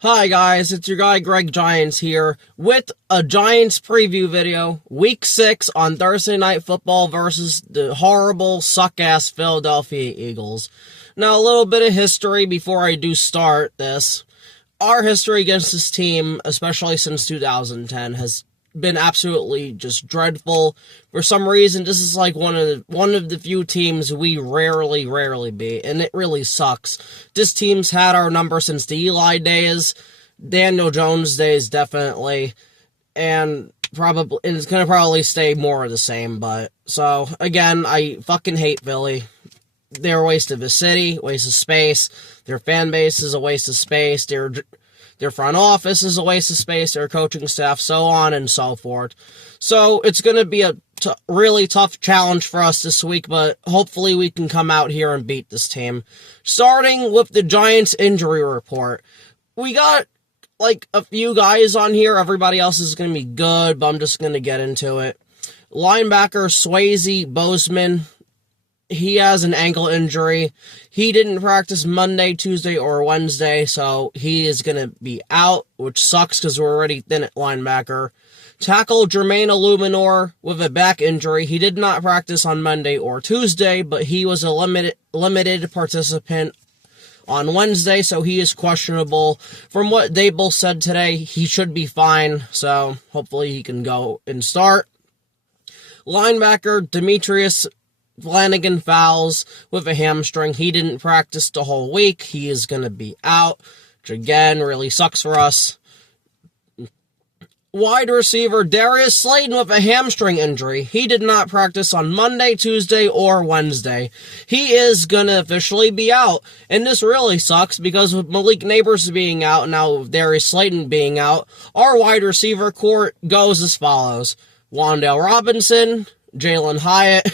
Hi guys, it's your guy Greg Giants here with a Giants preview video, Week 6 on Thursday Night Football versus the horrible, suck-ass Philadelphia Eagles. Now, a little bit of history before I do start this. Our history against this team, especially since 2010, has been absolutely just dreadful. For some reason, this is like one of the few teams we rarely beat, and it really sucks. This team's had our number since the Eli days, Daniel Jones days definitely, and it's gonna probably stay more of the same. But so again, I fucking hate Philly. They're a waste of a city, waste of space. Their fan base is a waste of space. Their front office is a waste of space, their coaching staff, so on and so forth. So it's going to be a really tough challenge for us this week, but hopefully we can come out here and beat this team. Starting with the Giants injury report. We got like a few guys on here. Everybody else is going to be good, but I'm just going to get into it. Linebacker Swayze Bozeman. He has an ankle injury. He didn't practice Monday, Tuesday, or Wednesday, so he is going to be out, which sucks because we're already thin at linebacker. Tackle Jermaine Illuminor with a back injury. He did not practice on Monday or Tuesday, but he was a limited participant on Wednesday, so he is questionable. From what Dable said today, he should be fine, so hopefully he can go and start. Linebacker Demetrius Flanagan Fowles with a hamstring. He didn't practice the whole week. He is going to be out, which again really sucks for us. Wide receiver Darius Slayton with a hamstring injury. He did not practice on Monday, Tuesday, or Wednesday. He is going to officially be out. And this really sucks because with Malik Neighbors being out and now with Darius Slayton being out, our wide receiver core goes as follows. Wan'Dale Robinson, Jalen Hyatt,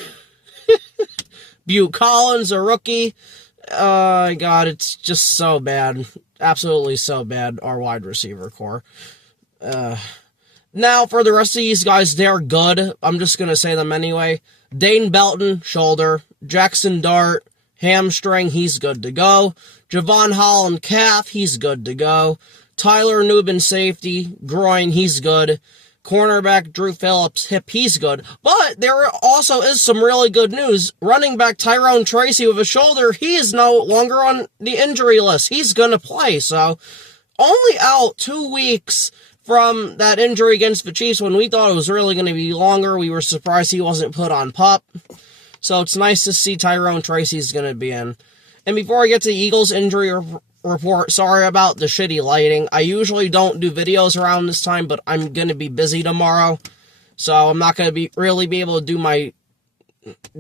Butte Collins, a rookie. God, it's just so bad. Absolutely so bad, our wide receiver core. Now, for the rest of these guys, they're good. I'm just going to say them anyway. Dane Belton, shoulder. Jackson Dart, hamstring. He's good to go. Javon Holland, calf. He's good to go. Tyler Nubin, safety. Groin. He's good. Cornerback Drew Phillips, hip, he's good. But there also is some really good news. Running back Tyrone Tracy with a shoulder, he is no longer on the injury list. He's going to play. So, only out 2 weeks from that injury against the Chiefs when we thought it was really going to be longer. We were surprised he wasn't put on PUP. So, it's nice to see Tyrone Tracy's going to be in. And before I get to the Eagles injury report, sorry about the shitty lighting. I usually don't do videos around this time, but I'm going to be busy tomorrow. So I'm not going to really be able to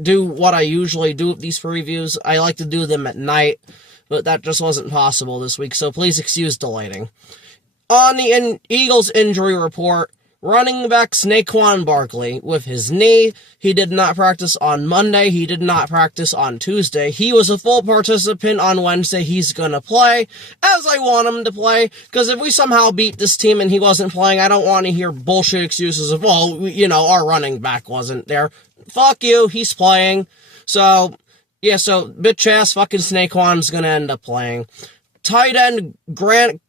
do what I usually do with these previews. I like to do them at night, but that just wasn't possible this week, so please excuse the lighting. On the Eagles injury report, running back Saquon Barkley with his knee. He did not practice on Monday. He did not practice on Tuesday. He was a full participant on Wednesday. He's going to play as I want him to play, because if we somehow beat this team and he wasn't playing, I don't want to hear bullshit excuses of, our running back wasn't there. Fuck you, he's playing. So, yeah, bitch ass fucking Saquon's going to end up playing. Tight end Grant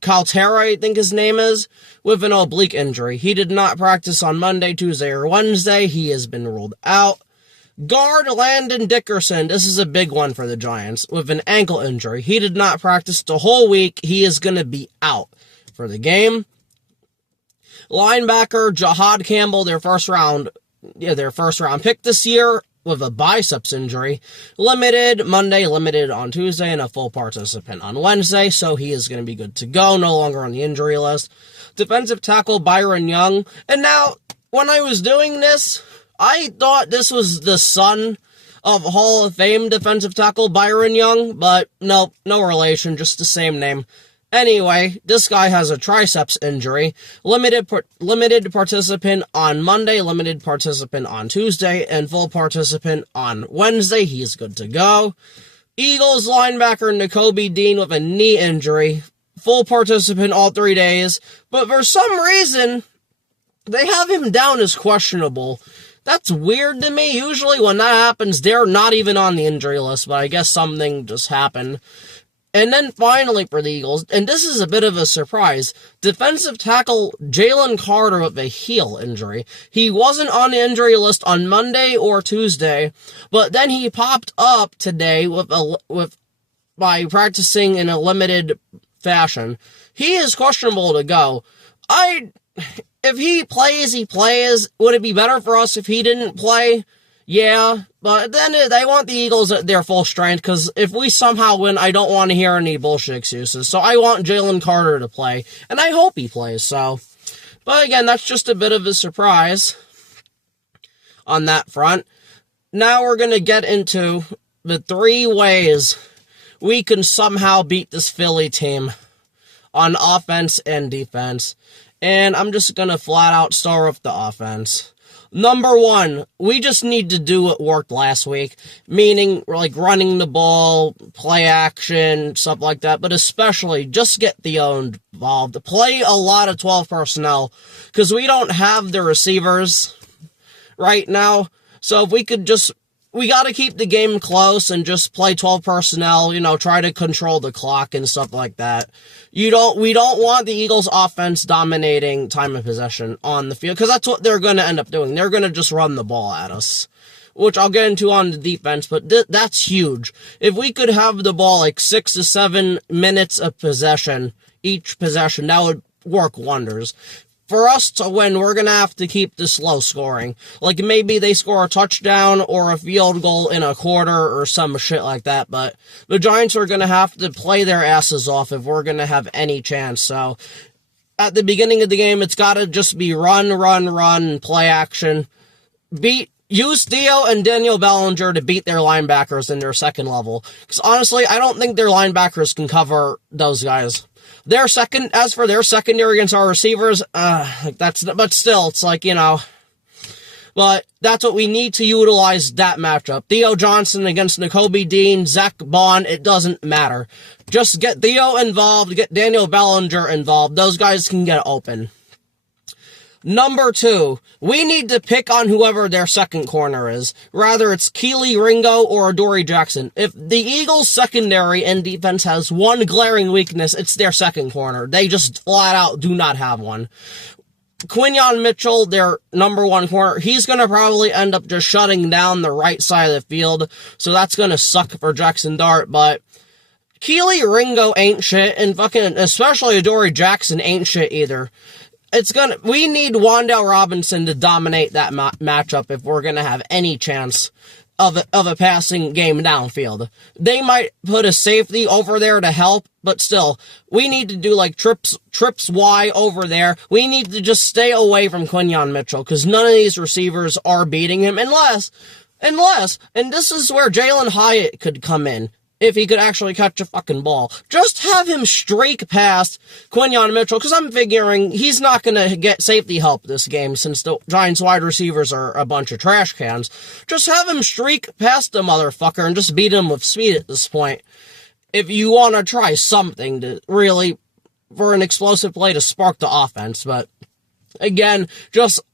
Caltera, I think his name is, with an oblique injury. He did not practice on Monday, Tuesday, or Wednesday. He has been ruled out. Guard Landon Dickerson, this is a big one for the Giants, with an ankle injury. He did not practice the whole week. He is going to be out for the game. Linebacker Jahad Campbell, their first round pick this year, with a biceps injury. Limited Monday, limited on Tuesday, and a full participant on Wednesday, so he is going to be good to go, no longer on the injury list. Defensive tackle Byron Young. And now, when I was doing this, I thought this was the son of Hall of Fame defensive tackle Byron Young, but no relation, just the same name. Anyway, this guy has a triceps injury. Limited participant on Monday, limited participant on Tuesday, and full participant on Wednesday. He's good to go. Eagles linebacker Nakobe Dean with a knee injury. Full participant all 3 days. But for some reason, they have him down as questionable. That's weird to me. Usually when that happens, they're not even on the injury list, but I guess something just happened. And then finally for the Eagles, and this is a bit of a surprise, defensive tackle Jalen Carter with a heel injury. He wasn't on the injury list on Monday or Tuesday, but then he popped up today by practicing in a limited fashion. He is questionable to go. If he plays, he plays. Would it be better for us if he didn't play? Yeah, but then they want the Eagles at their full strength, because if we somehow win, I don't want to hear any bullshit excuses. So I want Jalen Carter to play, and I hope he plays, so. But again, that's just a bit of a surprise on that front. Now we're going to get into the 3 ways we can somehow beat this Philly team on offense and defense. And I'm just going to flat out start with the offense. Number 1, we just need to do what worked last week, meaning like running the ball, play action, stuff like that, but especially just get Theo involved. Play a lot of 12 personnel, because we don't have the receivers right now. So if we could just, we got to keep the game close and just play 12 personnel, try to control the clock and stuff like that. We don't want the Eagles offense dominating time of possession on the field, because that's what they're going to end up doing. They're going to just run the ball at us, which I'll get into on the defense, but that's huge. If we could have the ball like 6 to 7 minutes of possession, each possession, that would work wonders. For us to win, we're going to have to keep this low scoring. Like, maybe they score a touchdown or a field goal in a quarter or some shit like that, but the Giants are going to have to play their asses off if we're going to have any chance. So, at the beginning of the game, it's got to just be run, and play action. Use Theo and Daniel Bellinger to beat their linebackers in their second level. Because honestly, I don't think their linebackers can cover those guys. As for their secondary against our receivers, but still, it's like, but that's what we need to utilize that matchup. Theo Johnson against Nakobe Dean, Zach Bond, it doesn't matter. Just get Theo involved, get Daniel Bellinger involved. Those guys can get open. Number 2, we need to pick on whoever their second corner is. Rather, it's Keely Ringo or Adoree Jackson. If the Eagles' secondary and defense has one glaring weakness, it's their second corner. They just flat out do not have one. Quinyon Mitchell, their number 1 corner, he's going to probably end up just shutting down the right side of the field, so that's going to suck for Jackson Dart, but Keely Ringo ain't shit, and especially Adoree Jackson ain't shit either. We need Wan'Dale Robinson to dominate that matchup if we're gonna have any chance of a passing game downfield. They might put a safety over there to help, but still, we need to do like trips Y over there. We need to just stay away from Quinyon Mitchell, because none of these receivers are beating him unless, and this is where Jalen Hyatt could come in. If he could actually catch a fucking ball. Just have him streak past Quinyon Mitchell, because I'm figuring he's not going to get safety help this game, since the Giants wide receivers are a bunch of trash cans. Just have him streak past the motherfucker and just beat him with speed at this point. If you want to try something to really, for an explosive play to spark the offense, but again,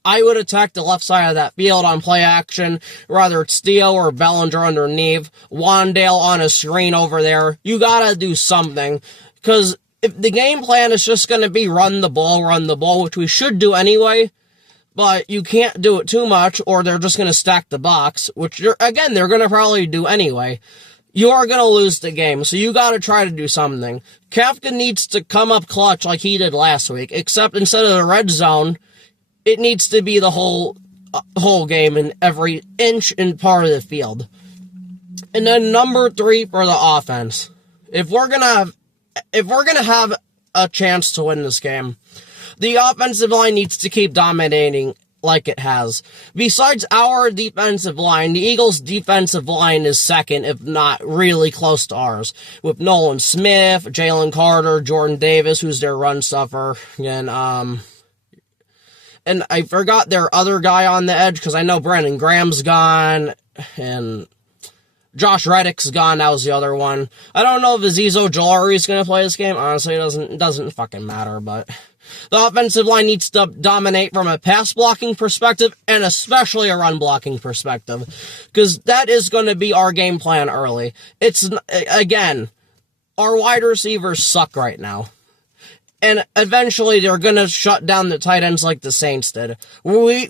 I would attack the left side of that field on play action. Rather it's Theo or Bellinger underneath. Wan'Dale on a screen over there. You gotta do something. Because if the game plan is just gonna be run the ball, which we should do anyway, but you can't do it too much, or they're just gonna stack the box, which, they're gonna probably do anyway. You are going to lose the game, so you got to try to do something. Kafka needs to come up clutch like he did last week, except instead of the red zone, it needs to be the whole game in every inch and part of the field. And then number 3 for the offense. If we're gonna have a chance to win this game, the offensive line needs to keep dominating like it has. Besides our defensive line, the Eagles' defensive line is second, if not really close to ours, with Nolan Smith, Jalen Carter, Jordan Davis, who's their run stuffer, and I forgot their other guy on the edge, because I know Brandon Graham's gone, and Josh Reddick's gone. That was the other one. I don't know if Azeez Ojulari's going to play this game. Honestly, it doesn't fucking matter, but the offensive line needs to dominate from a pass blocking perspective and especially a run blocking perspective, because that is going to be our game plan early. It's, again, our wide receivers suck right now. And eventually they're going to shut down the tight ends like the Saints did. We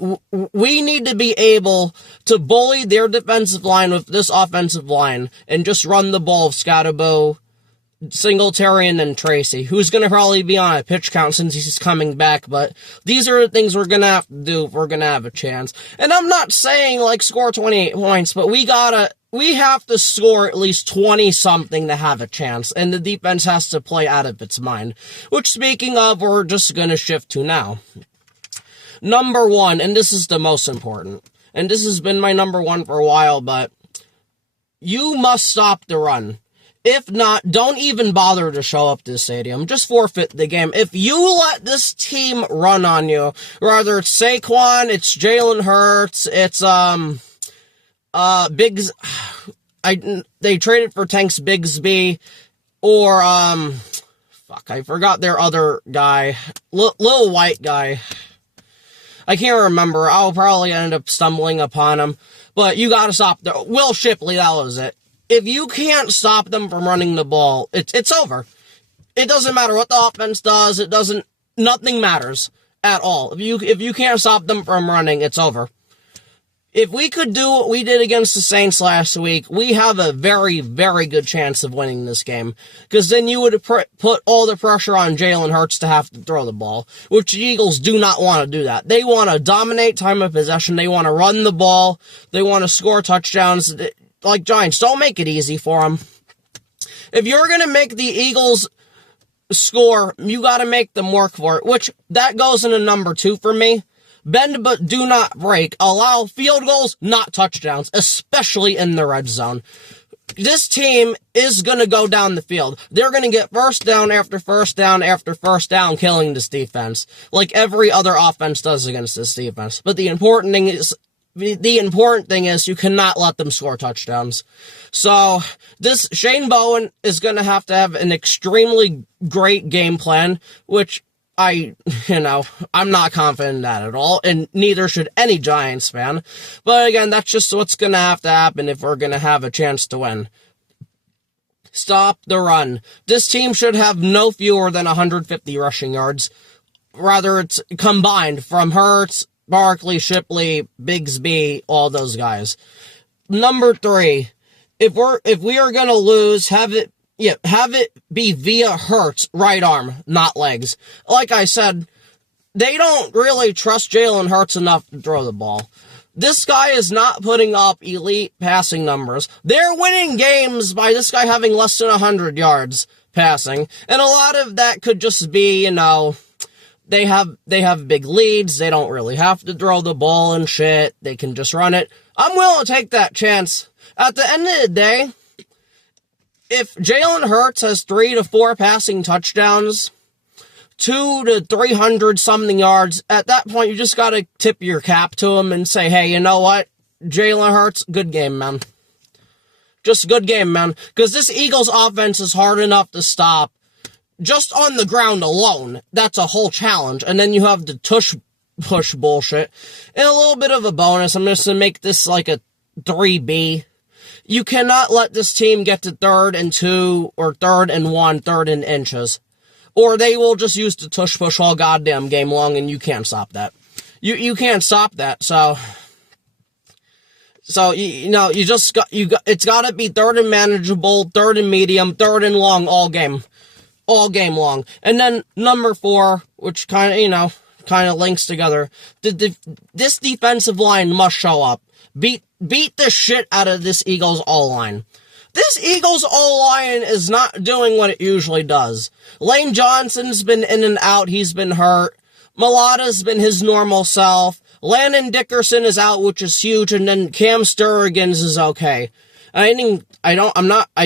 need to be able to bully their defensive line with this offensive line and just run the ball of Scotabo, Singletary, and then Tracy, who's going to probably be on a pitch count since he's coming back. But these are the things we're going to have to do if we're going to have a chance. And I'm not saying, like, score 28 points, but we have to score at least 20-something to have a chance, and the defense has to play out of its mind. Which, speaking of, we're just going to shift to now. Number one, and this is the most important, and this has been my number one for a while, but you must stop the run. If not, don't even bother to show up to the stadium. Just forfeit the game. If you let this team run on you, whether it's Saquon, it's Jalen Hurts, it's, Biggs, they traded for Tanks Bigsby, or, I forgot their other guy, little white guy. I can't remember. I'll probably end up stumbling upon him, but you gotta stop Will Shipley, that was it. If you can't stop them from running the ball, it's over. It doesn't matter what the offense does, nothing matters at all. If you can't stop them from running, it's over. If we could do what we did against the Saints last week, we have a very, very good chance of winning this game. Because then you would put all the pressure on Jalen Hurts to have to throw the ball, which the Eagles do not want to do that. They want to dominate time of possession. They want to run the ball. They want to score touchdowns. Like Giants, don't make it easy for them. If you're going to make the Eagles score, you got to make them work for it, which that goes into number 2 for me. Bend but do not break. Allow field goals, not touchdowns, especially in the red zone. This team is going to go down the field. They're going to get first down after first down after first down, killing this defense, like every other offense does against this defense. But the important thing is you cannot let them score touchdowns. So this Shane Bowen is going to have an extremely great game plan, which I'm not confident in that at all, and neither should any Giants fan. But again, that's just what's going to have to happen if we're going to have a chance to win. Stop the run. This team should have no fewer than 150 rushing yards. Rather, it's combined from Hurts, Barkley, Shipley, Bigsby, all those guys. Number 3, if we are going to lose, have it be via Hurts' right arm, not legs. Like I said, they don't really trust Jalen Hurts enough to throw the ball. This guy is not putting up elite passing numbers. They're winning games by this guy having less than 100 yards passing. And a lot of that could just be, they have big leads. They don't really have to throw the ball and shit. They can just run it. I'm willing to take that chance. At the end of the day, if Jalen Hurts has 3 to 4 passing touchdowns, 2 to 300 something yards, at that point you just gotta tip your cap to him and say, hey, you know what? Jalen Hurts, good game, man. Just good game, man. Because this Eagles offense is hard enough to stop. Just on the ground alone, that's a whole challenge. And then you have the push bullshit. And a little bit of a bonus, I'm just gonna make this like a 3B. You cannot let this team get to 3rd and 2, or 3rd and 1, 3rd and inches. Or they will just use the tush push all goddamn game long, and you can't stop that. You can't stop that, so it's gotta be 3rd and manageable, 3rd and medium, 3rd and long all game long. And then number 4, which kind of links together, this defensive line must show up. Beat the shit out of this Eagles O-line. This Eagles O-line is not doing what it usually does. Lane Johnson's been in and out. He's been hurt. Mulata's been his normal self. Landon Dickerson is out, which is huge. And then Cam Sturgans is okay. I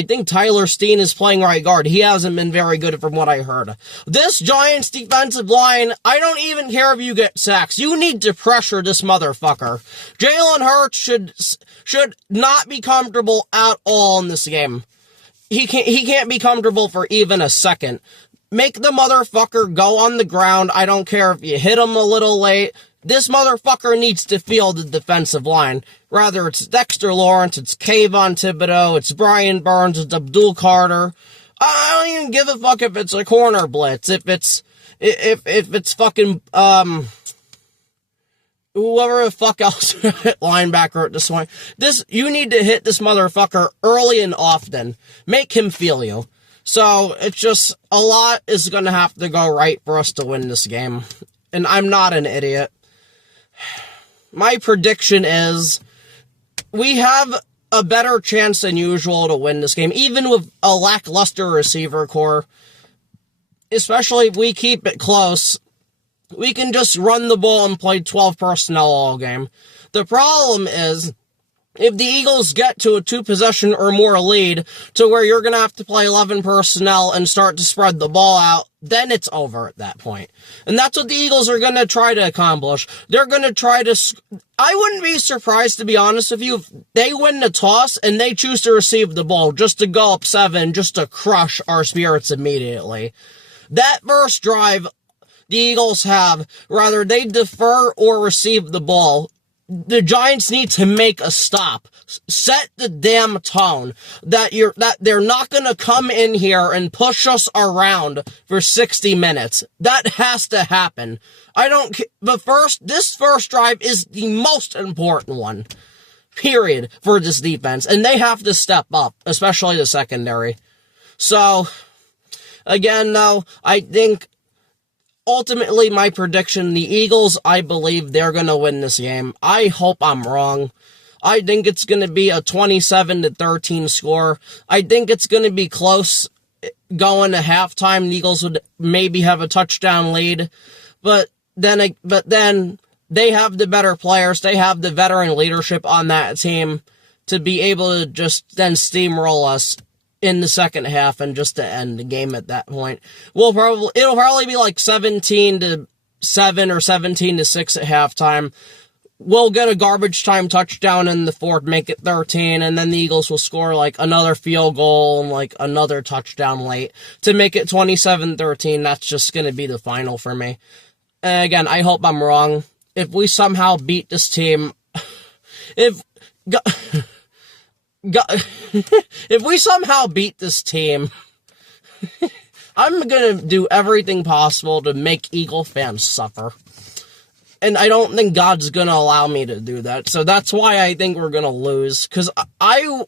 think Tyler Steen is playing right guard. He hasn't been very good from what I heard. This Giants defensive line, I don't even care if you get sacks. You need to pressure this motherfucker. Jalen Hurts should not be comfortable at all in this game. He can't be comfortable for even a second. Make the motherfucker go on the ground. I don't care if you hit him a little late. This motherfucker needs to field the defensive line. Rather, it's Dexter Lawrence, it's Kayvon Thibodeau, it's Brian Burns, it's Abdul Carter. I don't even give a fuck if it's a corner blitz, if it's fucking, whoever the fuck else linebacker at this point. You need to hit this motherfucker early and often. Make him feel you. So, it's just, a lot is gonna have to go right for us to win this game. And I'm not an idiot. My prediction is, we have a better chance than usual to win this game, even with a lackluster receiver core. Especially if we keep it close, we can just run the ball and play 12 personnel all game. The problem is, if the Eagles get to a 2-possession or more lead, to where you're going to have to play 11 personnel and start to spread the ball out, then it's over at that point. And that's what the Eagles are going to try to accomplish. They're going to try to... I wouldn't be surprised, to be honest with you, if they win the toss and they choose to receive the ball just to go up 7, just to crush our spirits immediately. That first drive the Eagles have, rather they defer or receive the ball, the Giants need to make a stop. Set the damn tone that they're not gonna come in here and push us around for 60 minutes. That has to happen. This first drive is the most important one. Period. For this defense. And they have to step up, especially the secondary. So, again, though, I think ultimately, my prediction, the Eagles, I believe they're going to win this game. I hope I'm wrong. I think it's going to be a 27-13 score. I think it's going to be close going to halftime. The Eagles would maybe have a touchdown lead. But then they have the better players. They have the veteran leadership on that team to be able to just then steamroll us in the second half and just to end the game at that point. It'll probably be like 17-7 or 17-6 at halftime. We'll get a garbage time touchdown in the fourth, make it 13, and then the Eagles will score like another field goal and like another touchdown late to make it 27-13. That's just going to be the final for me. And again, I hope I'm wrong. If we somehow beat this team, if we somehow beat this team, I'm gonna do everything possible to make Eagle fans suffer. And I don't think God's gonna allow me to do that. So that's why I think we're gonna lose. Because I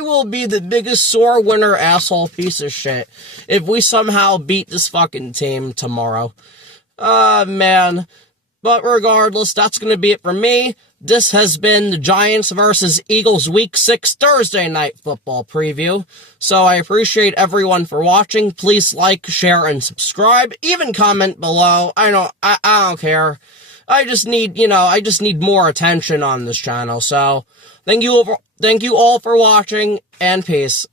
will be the biggest sore winner asshole piece of shit if we somehow beat this fucking team tomorrow. Man. But regardless, that's gonna be it for me. This has been the Giants versus Eagles Week 6 Thursday Night Football preview. So I appreciate everyone for watching. Please like, share, and subscribe. Even comment below. I don't care. I just need more attention on this channel. So thank you all for watching, and peace.